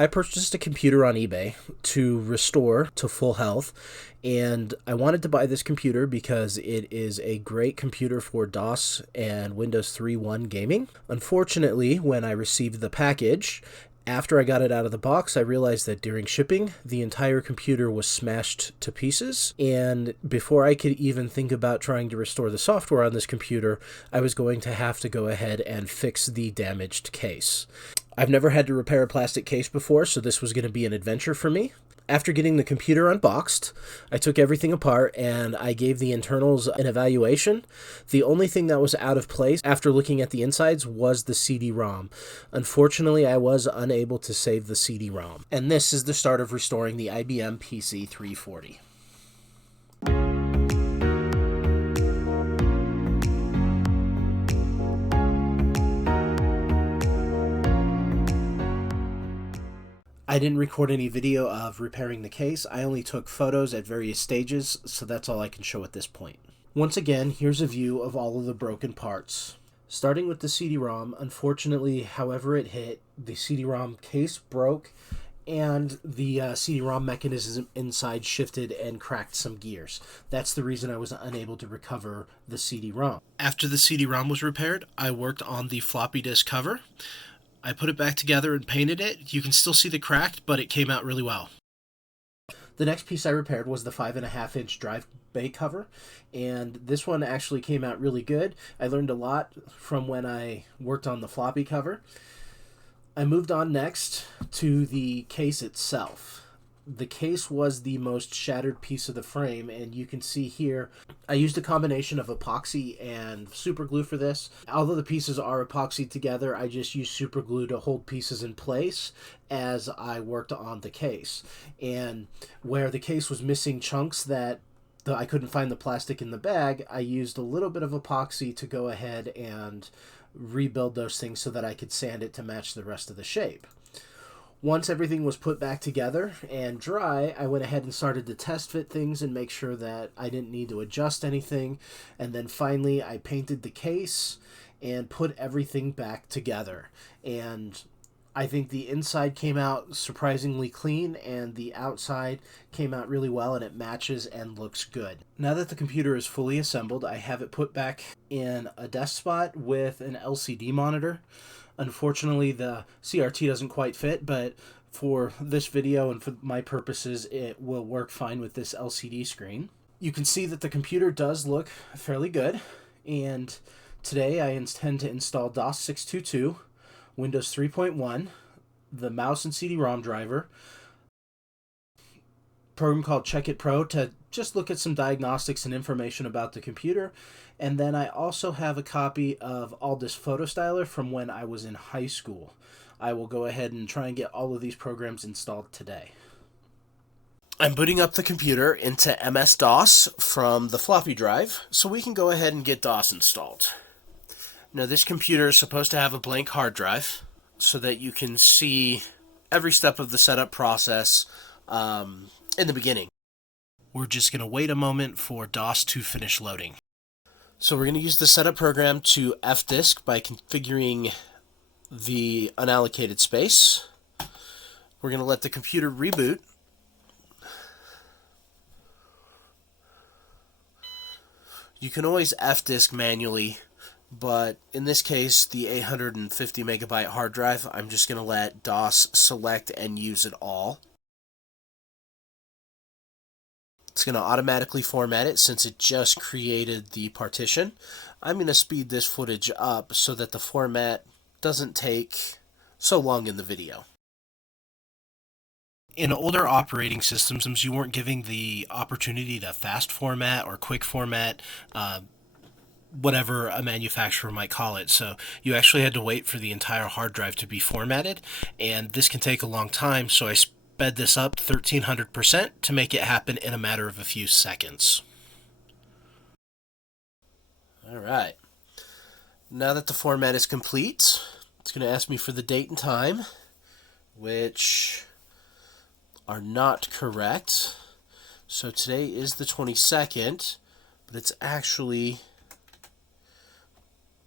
I purchased a computer on eBay to restore to full health, and I wanted to buy this computer because it is a great computer for DOS and Windows 3.1 gaming. Unfortunately, when I received the package, after I got it out of the box, I realized that during shipping, the entire computer was smashed to pieces, and before I could even think about trying to restore the software on this computer, I was going to have to go ahead and fix the damaged case. I've never had to repair a plastic case before, so this was going to be an adventure for me. After getting the computer unboxed, I took everything apart and I gave the internals an evaluation. The only thing that was out of place after looking at the insides was the CD-ROM. Unfortunately, I was unable to save the CD-ROM. And this is the start of restoring the IBM PC 340. I didn't record any video of repairing the case. I only took photos at various stages, so that's all I can show at this point. Once again, here's a view of all of the broken parts. Starting with the CD-ROM, unfortunately, however it hit, the CD-ROM case broke and the CD-ROM mechanism inside shifted and cracked some gears. That's the reason I was unable to recover the CD-ROM. After the CD-ROM was repaired, I worked on the floppy disk cover. I put it back together and painted it. You can still see the crack, but it came out really well. The next piece I repaired was the 5.5-inch drive bay cover, and this one actually came out really good. I learned a lot from when I worked on the floppy cover. I moved on next to the case itself. The case was the most shattered piece of the frame, and you can see here I used a combination of epoxy and super glue for this. Although the pieces are epoxied together, I just used super glue to hold pieces in place as I worked on the case. And where the case was missing chunks that I couldn't find the plastic in the bag, I used a little bit of epoxy to go ahead and rebuild those things so that I could sand it to match the rest of the shape. Once everything was put back together and dry, I went ahead and started to test fit things and make sure that I didn't need to adjust anything. And then finally, I painted the case and put everything back together. And I think the inside came out surprisingly clean and the outside came out really well, and it matches and looks good. Now that the computer is fully assembled, I have it put back in a desk spot with an LCD monitor. Unfortunately, the CRT doesn't quite fit, but for this video and for my purposes, it will work fine with this LCD screen. You can see that the computer does look fairly good, and today I intend to install DOS 622, Windows 3.1, the mouse and CD-ROM driver, program called Check It Pro to just look at some diagnostics and information about the computer. And then I also have a copy of Aldus PhotoStyler from when I was in high school. I will go ahead and try and get all of these programs installed today. I'm booting up the computer into MS-DOS from the floppy drive, so we can go ahead and get DOS installed. Now this computer is supposed to have a blank hard drive so that you can see every step of the setup process in the beginning. We're just going to wait a moment for DOS to finish loading. So we're going to use the setup program to fdisk by configuring the unallocated space. We're going to let the computer reboot. You can always fdisk manually, but in this case, the 850 megabyte hard drive, I'm just going to let DOS select and use it all. It's going to automatically format it since it just created the partition. I'm going to speed this footage up so that the format doesn't take so long in the video. In older operating systems, you weren't giving the opportunity to fast format or quick format, whatever a manufacturer might call it. So you actually had to wait for the entire hard drive to be formatted, and this can take a long time, so I sped this up 1300% to make it happen in a matter of a few seconds. Alright, now that the format is complete, it's going to ask me for the date and time, which are not correct. So today is the 22nd, but it's actually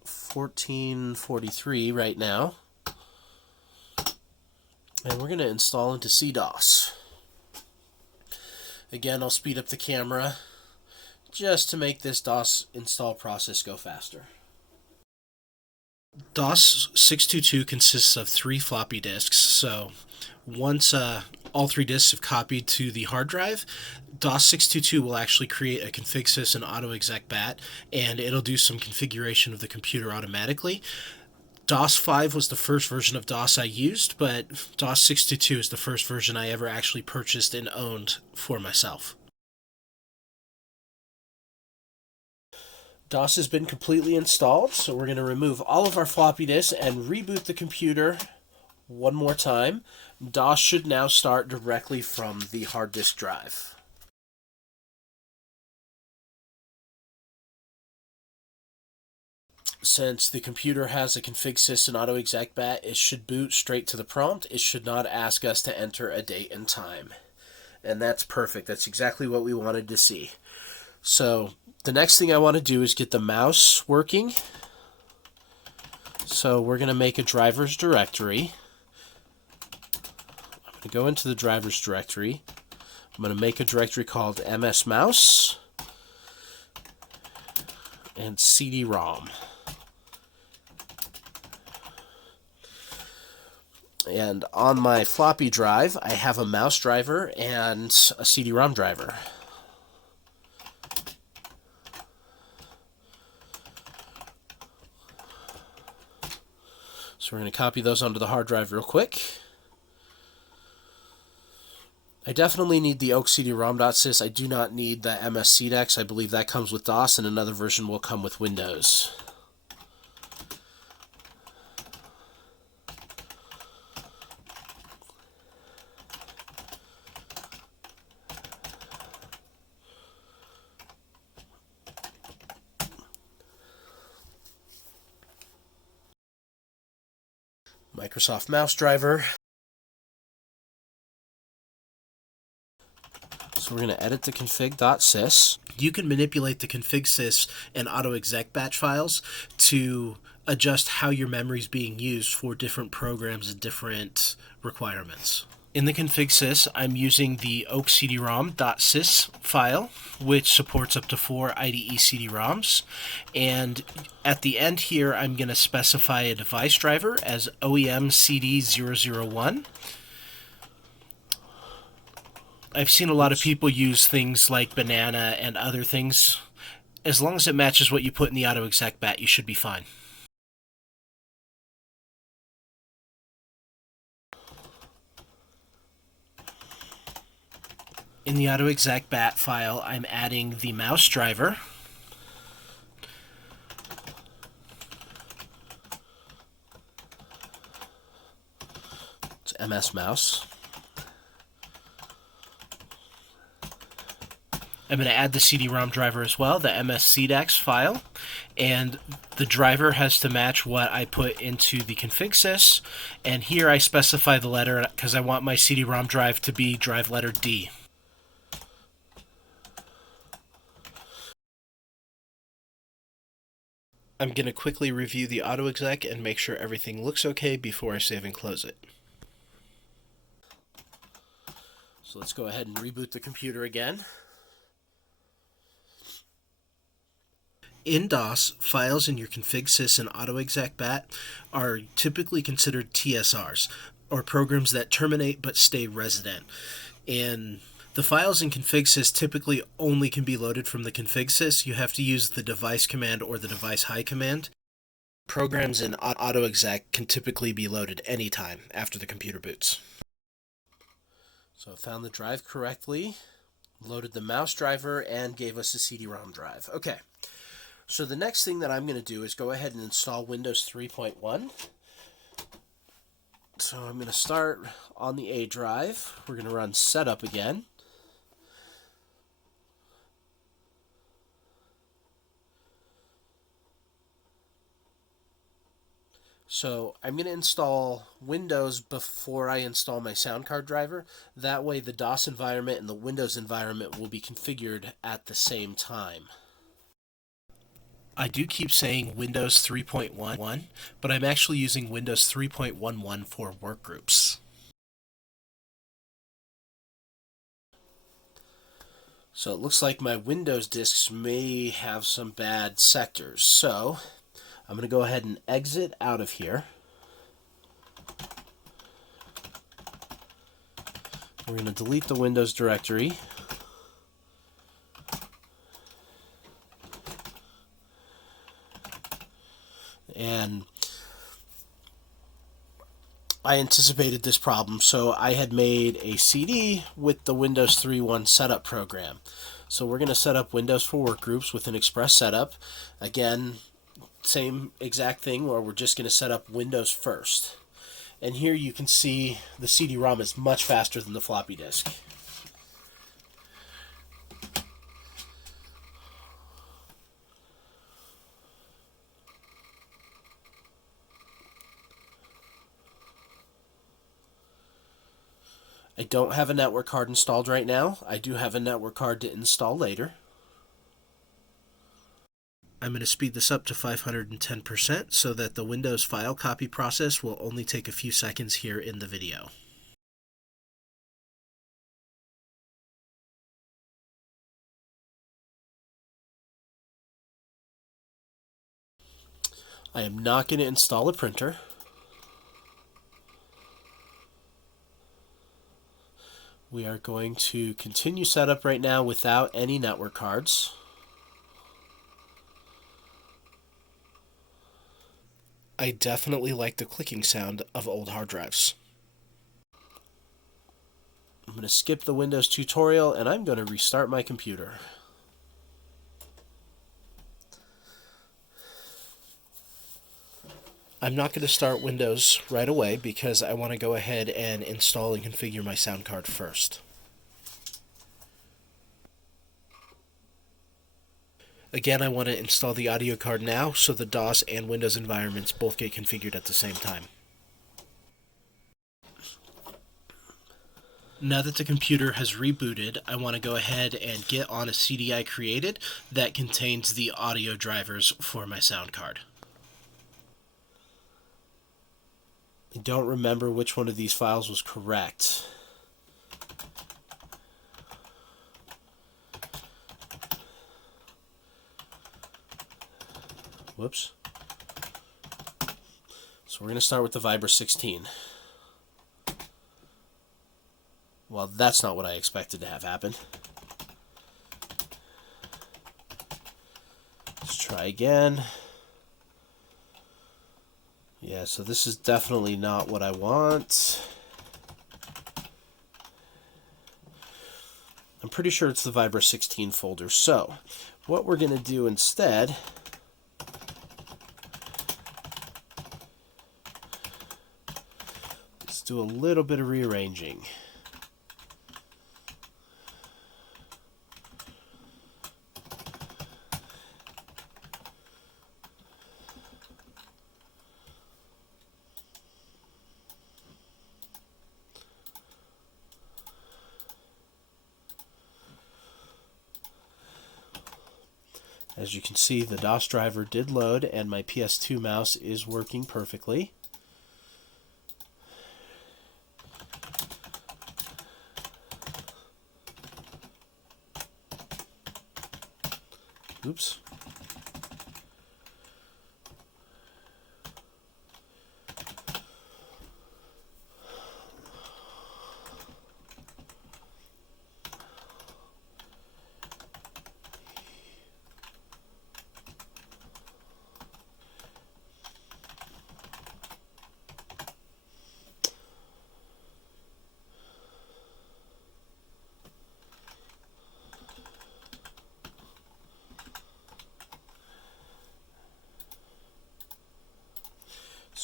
14:43 right now. And we're going to install into CDOS. Again, I'll speed up the camera just to make this DOS install process go faster. DOS 622 consists of 3 floppy disks, so once all 3 disks have copied to the hard drive, DOS 622 will actually create a config sys and autoexec.bat, and it'll do some configuration of the computer automatically. DOS 5 was the first version of DOS I used, but DOS 622 is the first version I ever actually purchased and owned for myself. DOS has been completely installed, so we're going to remove all of our floppy disks and reboot the computer one more time. DOS should now start directly from the hard disk drive. Since the computer has a config sys and autoexec.bat, it should boot straight to the prompt. It should not ask us to enter a date and time. And that's perfect. That's exactly what we wanted to see. So the next thing I want to do is get the mouse working. So we're going to make a drivers directory. I'm going to go into the drivers directory. I'm going to make a directory called msmouse and cd-rom. And on my floppy drive, I have a mouse driver and a CD-ROM driver. So we're going to copy those onto the hard drive real quick. I definitely need the oak-cd-rom.sys. I do not need the mscdex. I believe that comes with DOS, and another version will come with Windows. Microsoft mouse driver. So we're going to edit the config.sys. You can manipulate the config sys and autoexec.bat files to adjust how your memory is being used for different programs and different requirements. In the config sys, I'm using the oak-cd-rom.sys file, which supports up to 4 IDE CD-ROMs. And at the end here, I'm going to specify a device driver as OEM CD001. I've seen a lot of people use things like Banana and other things. As long as it matches what you put in the autoexec.bat, you should be fine. In the autoexec.bat file, I'm adding the mouse driver. It's msmouse. I'm going to add the CD-ROM driver as well, the mscdex file, and the driver has to match what I put into the config sys, and here I specify the letter because I want my CD-ROM drive to be drive letter D. I'm going to quickly review the autoexec and make sure everything looks okay before I save and close it. So let's go ahead and reboot the computer again. In DOS, files in your config sys and autoexec.bat are typically considered TSRs, or programs that terminate but stay resident. And the files in config sys typically only can be loaded from the config sys. You have to use the device command or the device high command. Programs in autoexec can typically be loaded anytime after the computer boots. So I found the drive correctly, loaded the mouse driver, and gave us a CD-ROM drive. Okay. So the next thing that I'm going to do is go ahead and install Windows 3.1. So I'm going to start on the A drive. We're going to run setup again. So I'm going to install Windows before I install my sound card driver. That way the DOS environment and the Windows environment will be configured at the same time. I do keep saying Windows 3.1, but I'm actually using Windows 3.11 for workgroups. So it looks like my Windows disks may have some bad sectors. So I'm going to go ahead and exit out of here. We're going to delete the Windows directory. And I anticipated this problem, so I had made a CD with the Windows 3.1 setup program. So we're going to set up Windows for Workgroups with an Express setup. Again, same exact thing where we're just going to set up Windows first. And here you can see the CD-ROM is much faster than the floppy disk. I don't have a network card installed right now. I do have a network card to install later. I'm going to speed this up to 510% so that the Windows file copy process will only take a few seconds here in the video. I am not going to install a printer. We are going to continue setup right now without any network cards. I definitely like the clicking sound of old hard drives. I'm going to skip the Windows tutorial and I'm going to restart my computer. I'm not going to start Windows right away because I want to go ahead and install and configure my sound card first. Again, I want to install the audio card now so the DOS and Windows environments both get configured at the same time. Now that the computer has rebooted, I want to go ahead and get on a CD I created that contains the audio drivers for my sound card. I don't remember which one of these files was correct. Whoops. So we're going to start with the Viber 16. Well, that's not what I expected to have happen. Let's try again. Yeah, so this is definitely not what I want. I'm pretty sure it's the Viber 16 folder. So, what we're going to do instead is do a little bit of rearranging. As you can see, the DOS driver did load and my PS2 mouse is working perfectly. Oops.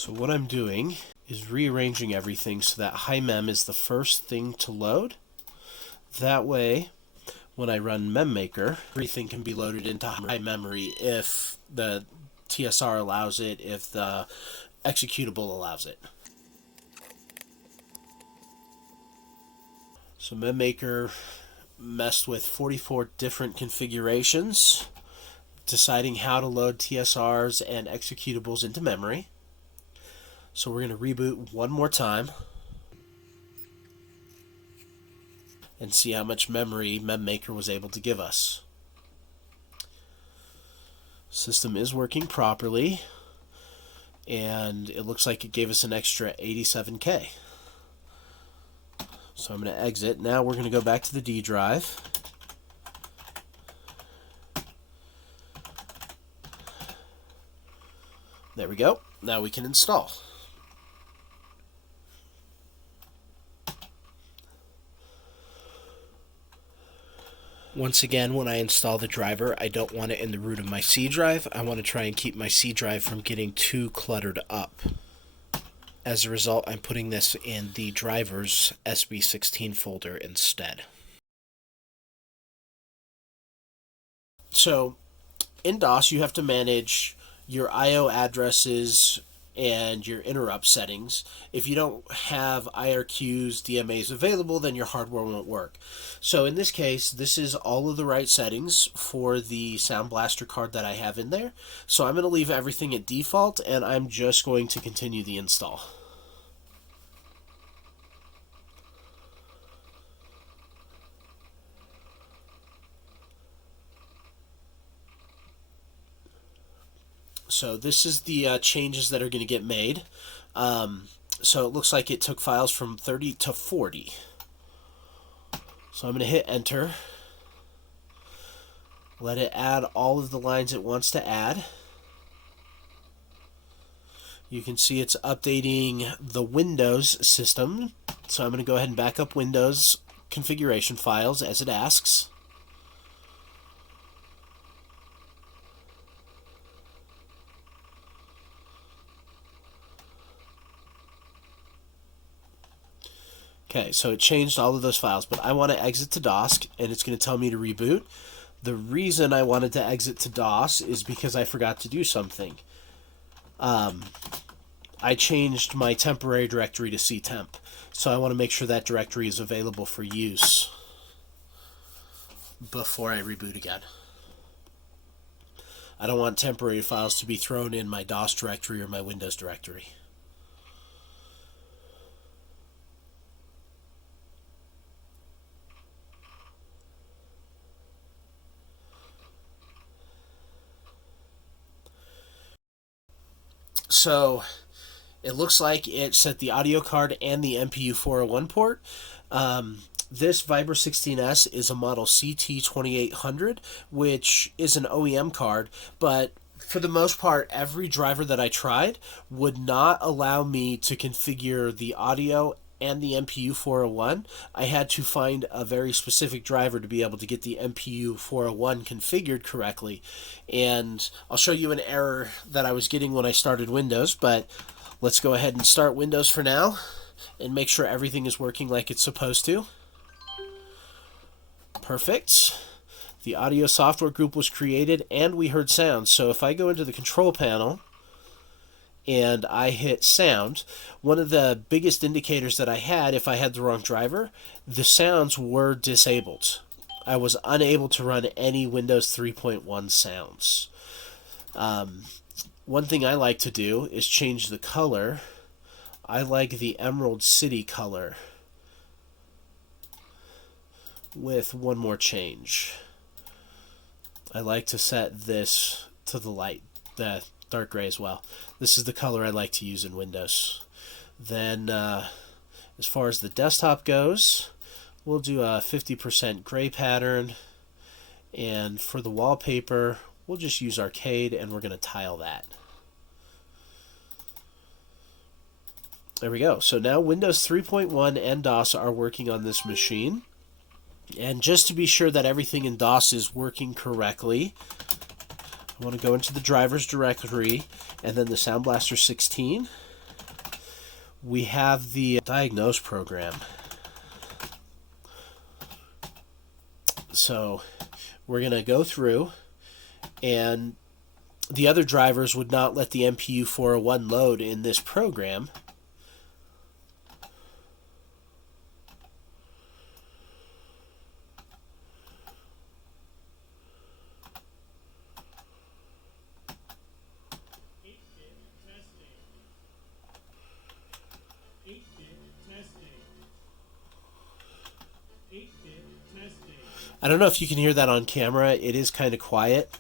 So what I'm doing is rearranging everything so that HiMem is the first thing to load. That way, when I run MemMaker, everything can be loaded into high memory if the TSR allows it, if the executable allows it. So MemMaker messed with 44 different configurations, deciding how to load TSRs and executables into memory. So we're going to reboot one more time. and see how much memory MemMaker was able to give us. System is working properly, and it looks like it gave us an extra 87K. So I'm going to exit. Now we're going to go back to the D drive. There we go. Now we can install. Once again, when I install the driver, I don't want it in the root of my C drive. I want to try and keep my C drive from getting too cluttered up. As a result, I'm putting this in the driver's SB16 folder instead. So, in DOS, you have to manage your I/O addresses and your interrupt settings. If you don't have IRQs, DMAs available, then your hardware won't work. So in this case, this is all of the right settings for the Sound Blaster card that I have in there. So I'm going to leave everything at default, and I'm just going to continue the install. So this is the changes that are going to get made. So it looks like it took files from 30 to 40. So I'm going to hit enter. Let it add all of the lines it wants to add. You can see it's updating the Windows system. So I'm going to go ahead and back up Windows configuration files as it asks. Okay, so it changed all of those files, but I want to exit to DOS, and it's going to tell me to reboot. The reason I wanted to exit to DOS is because I forgot to do something. I changed my temporary directory to ctemp, so I want to make sure that directory is available for use before I reboot again. I don't want temporary files to be thrown in my DOS directory or my Windows directory. So it looks like it set the audio card and the MPU 401 port. This Viber 16S is a model CT2800, which is an OEM card, but for the most part, every driver that I tried would not allow me to configure the audio and the MPU 401. I had to find a very specific driver to be able to get the MPU 401 configured correctly. And I'll show you an error that I was getting when I started Windows, but let's go ahead and start Windows for now and make sure everything is working like it's supposed to. Perfect. The audio software group was created and we heard sounds. So if I go into the control panel and I hit sound, one of the biggest indicators that I had if I had the wrong driver, the sounds were disabled. I was unable to run any Windows 3.1 sounds. One thing I like to do is change the color. I like the Emerald City color with one more change. I like to set this to the light, the dark gray as well. This is the color I like to use in Windows. Then as far as the desktop goes, we'll do a 50% gray pattern, and for the wallpaper we'll just use arcade, and we're going to tile that. There we go. So now Windows 3.1 and DOS are working on this machine. And just to be sure that everything in DOS is working correctly, I want to go into the drivers directory and then the Sound Blaster 16. We have the diagnose program. So we're going to go through, and the other drivers would not let the MPU 401 load in this program. I don't know if you can hear that on camera. It is kind of quiet.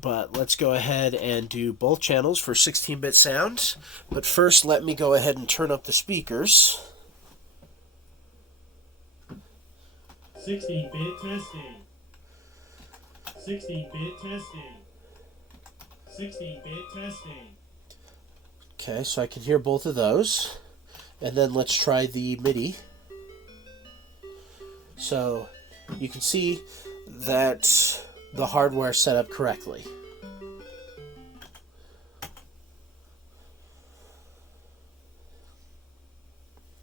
But let's go ahead and do both channels for 16-bit sound. But first, let me go ahead and turn up the speakers. 16-bit testing. 16-bit testing. 16-bit testing. Okay, so I can hear both of those. And then let's try the MIDI. So you can see that the hardware set up correctly.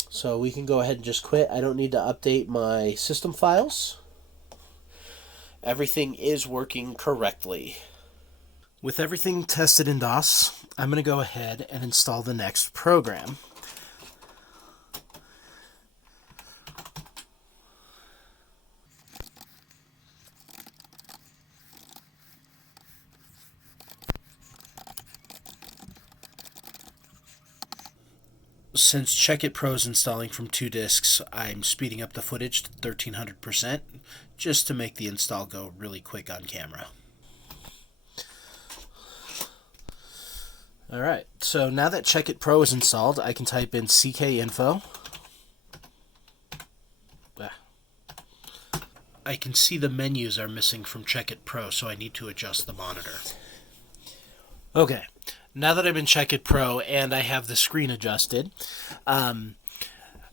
So we can go ahead and just quit. I don't need to update my system files. Everything is working correctly. With everything tested in DOS, I'm going to go ahead and install the next program. Since Check-It Pro is installing from 2 disks, I'm speeding up the footage to 1300% just to make the install go really quick on camera. Alright, so now that Check-It Pro is installed, I can type in ck-info. I can see the menus are missing from Check-It Pro, so I need to adjust the monitor. Okay, now that I'm in Check-It Pro and I have the screen adjusted,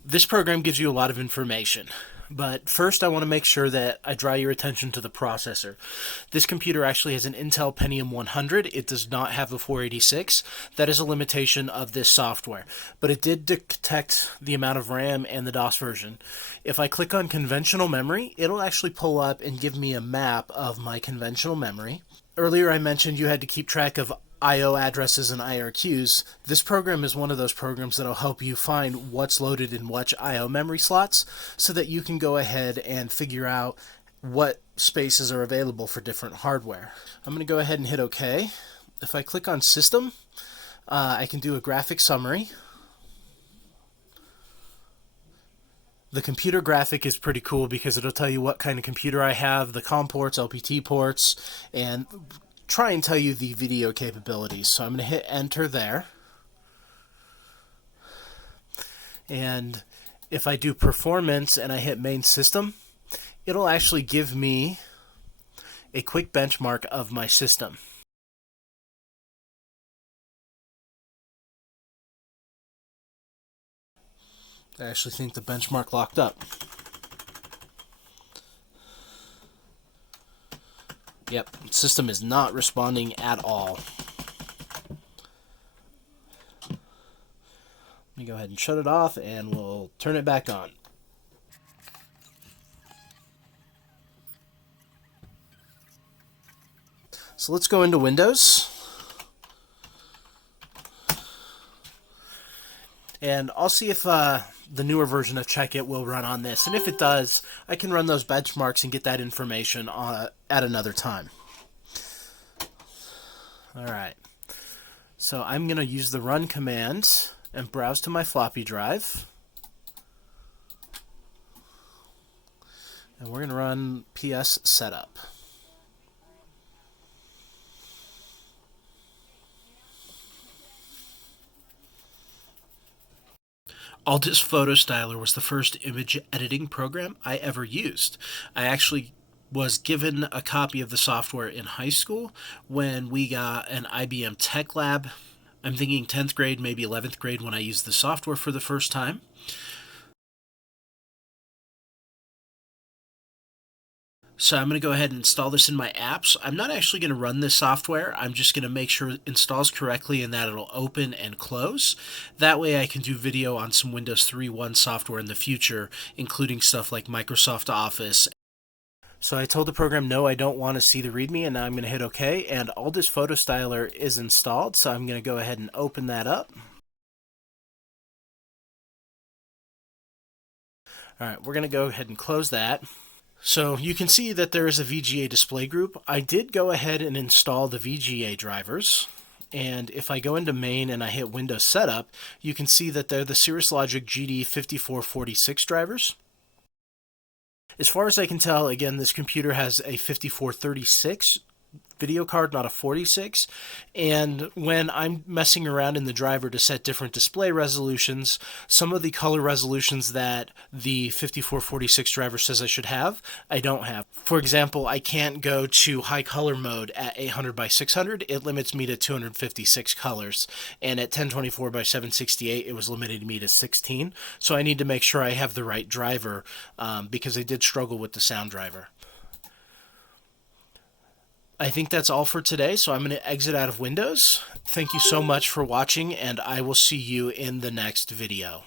this program gives you a lot of information. But first I want to make sure that I draw your attention to the processor. This computer actually has an Intel Pentium 100. It does not have a 486. That is a limitation of this software. But it did detect the amount of RAM and the DOS version. If I click on conventional memory, it'll actually pull up and give me a map of my conventional memory. Earlier I mentioned you had to keep track of I/O addresses and IRQs. This program is one of those programs that will help you find what's loaded in which I/O memory slots so that you can go ahead and figure out what spaces are available for different hardware. I'm going to go ahead and hit OK. If I click on System, I can do a graphic summary. The computer graphic is pretty cool because it'll tell you what kind of computer I have, the COM ports, LPT ports, and try and tell you the video capabilities. So I'm going to hit enter there. And if I do performance and I hit main system, it'll actually give me a quick benchmark of my system. I actually think the benchmark locked up. Yep, system is not responding at all. Let me go ahead and shut it off and we'll turn it back on. So let's go into Windows. And I'll see if the newer version of Check-It will run on this. And if it does, I can run those benchmarks and get that information at another time. Alright. So I'm going to use the run command and browse to my floppy drive. And we're going to run ps setup. Altus Photo Styler was the first image editing program I ever used. I actually was given a copy of the software in high school when we got an IBM Tech Lab. I'm thinking 10th grade, maybe 11th grade when I used the software for the first time. So I'm going to go ahead and install this in my apps. I'm not actually going to run this software. I'm just going to make sure it installs correctly and that it'll open and close. That way I can do video on some Windows 3.1 software in the future, including stuff like Microsoft Office. So I told the program, no, I don't want to see the README, and now I'm going to hit OK. And Altus Photo Styler is installed, so I'm going to go ahead and open that up. All right, we're going to go ahead and close that. So you can see that there is a VGA display group. I did go ahead and install the VGA drivers. And if I go into main and I hit Windows Setup, you can see that they're the Cirrus Logic GD5446 drivers. As far as I can tell, again, this computer has a 5436 video card, not a 46. And when I'm messing around in the driver to set different display resolutions, some of the color resolutions that the 5446 driver says I should have, I don't have. For example, I can't go to high color mode at 800 by 600. It limits me to 256 colors. And at 1024 by 768, it was limiting me to 16. So I need to make sure I have the right driver because I did struggle with the sound driver. I think that's all for today, so I'm going to exit out of Windows. Thank you so much for watching, and I will see you in the next video.